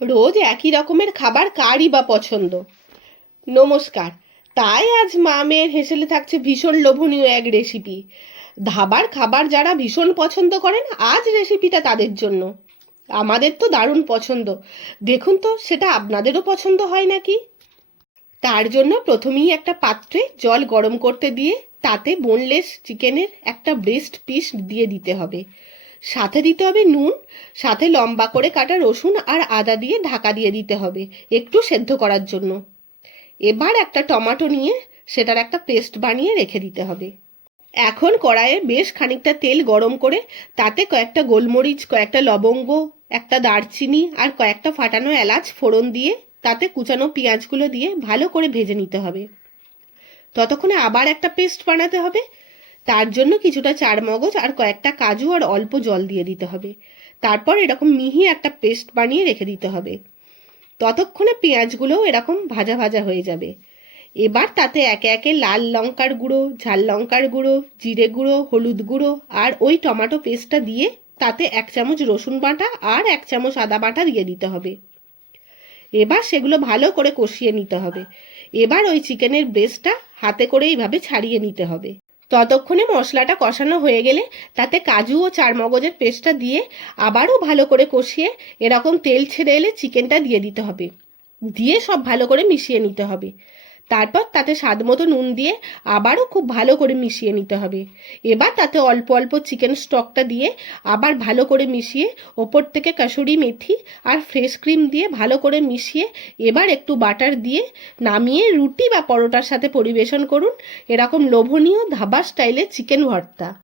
রোজ একই রকমের খাবার কারই বা পছন্দ। নমস্কার। তাই আজ মা মেয়ের হেসেলে থাকছে ভীষণ লোভনীয় এক রেসিপি। ধাবার খাবার যারা ভীষণ পছন্দ করেন, আজ রেসিপিটা তাদের জন্য। আমাদের তো দারুণ পছন্দ। দেখুন তো সেটা আপনাদেরও পছন্দ হয় নাকি। তার জন্য প্রথমেই একটা পাত্রে জল গরম করতে দিয়ে তাতে বোনলেস চিকেনের একটা ব্রেস্ট পিস দিয়ে দিতে হবে। সাথে দিতে হবে নুন, সাথে লম্বা করে কাটা রসুন আর আদা দিয়ে ঢাকা দিয়ে দিতে হবে একটু সেদ্ধ করার জন্য। এবার একটা টমেটো নিয়ে সেটার একটা পেস্ট বানিয়ে রেখে দিতে হবে। এখন কড়াইয়ে বেশ খানিকটা তেল গরম করে তাতে কয়েকটা গোলমরিচ, কয়েকটা লবঙ্গ, একটা দারচিনি আর কয়েকটা ফাটানো এলাচ ফোড়ন দিয়ে তাতে কুচানো পেঁয়াজগুলো দিয়ে ভালো করে ভেজে নিতে হবে। ততক্ষণে আবার একটা পেস্ট বানাতে হবে। তার জন্য কিছুটা চারমগজ আর কয়েকটা কাজু আর অল্প জল দিয়ে দিতে হবে। তারপর এরকম মিহি একটা পেস্ট বানিয়ে রেখে দিতে হবে। ততক্ষণে পেঁয়াজগুলোও এরকম ভাজা ভাজা হয়ে যাবে। এবার তাতে একে একে লাল লঙ্কার গুঁড়ো, ঝাল লঙ্কার গুঁড়ো, জিরে গুঁড়ো, হলুদ গুঁড়ো আর ওই টমেটো পেস্টটা দিয়ে তাতে 1 চামচ রসুন বাটা আর 1 চামচ আদা বাটা দিয়ে দিতে হবে। এবার সেগুলো ভালো করে কষিয়ে নিতে হবে। এবার ওই চিকেনের ব্রেস্টটা হাতে করে এইভাবে ছাড়িয়ে নিতে হবে। ততক্ষণে মশলাটা কষানো হয়ে গেলে তাতে কাজু ও চারমগজের পেস্টটা দিয়ে আবারও ভালো করে কষিয়ে এরকম তেল ছেড়ে এলে চিকেনটা দিয়ে দিতে হবে। দিয়ে সব ভালো করে মিশিয়ে নিতে হবে। তারপর তাতে স্বাদ মতো নুন দিয়ে আবারও খুব ভালো করে মিশিয়ে নিতে হবে। এবার তাতে অল্প অল্প চিকেন স্টকটা দিয়ে আবার ভালো করে মিশিয়ে ওপর থেকে কাসুরি মেথি আর ফ্রেশ ক্রিম দিয়ে ভালো করে মিশিয়ে এবার একটু বাটার দিয়ে নামিয়ে রুটি বা পরোটার সাথে পরিবেশন করুন। এরকম লোভনীয় ধাবা স্টাইলে চিকেন ভর্তা।